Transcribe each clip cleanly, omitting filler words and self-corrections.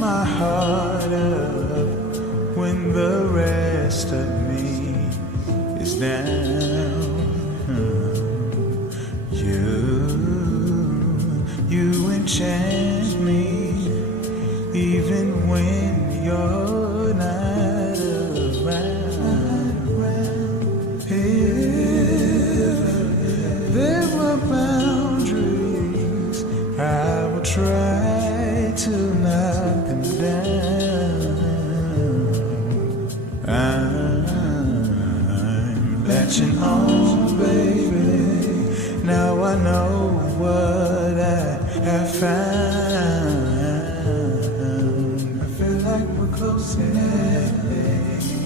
my heart up when the rest of me is down. You enchant me even when you're not around. If there were boundaries, I will try to knock them down. I'm latching on, baby. Now I know what I have found. I feel like we're close enough.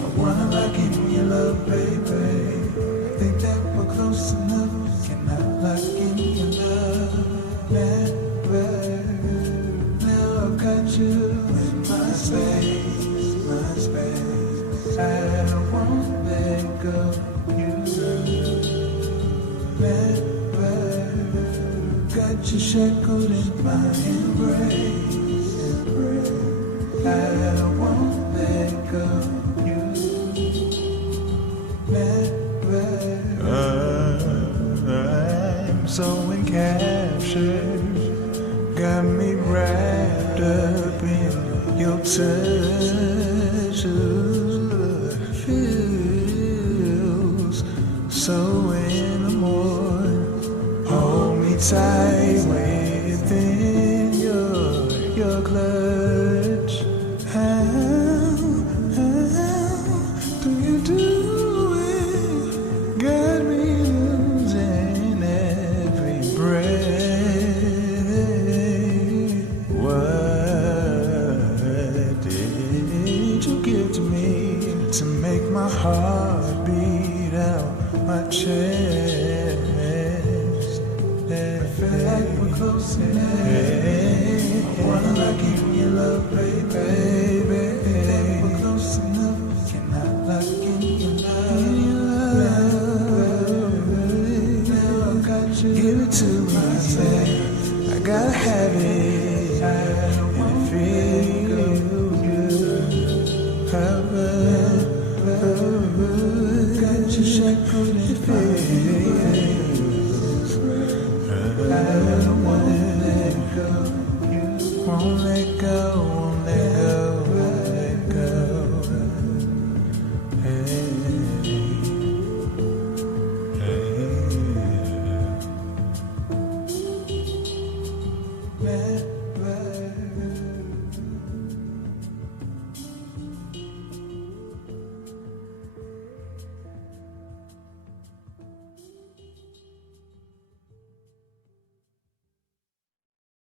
I wanna lock in your love, baby. I think that we're close enough. Can I lock in your love? Now I've got you in my space, my space. I won't let go. You got you shackled in my embrace. I won't let go. You I'm so encaptured, got me wrapped up in your touch. Feels so intimate. Hold me tight within your clutch. How do you do it? Got me losing every breath. What did you give to me to make my heart beat out my chest? I feel like we're close enough. I wanna lock in your love, baby.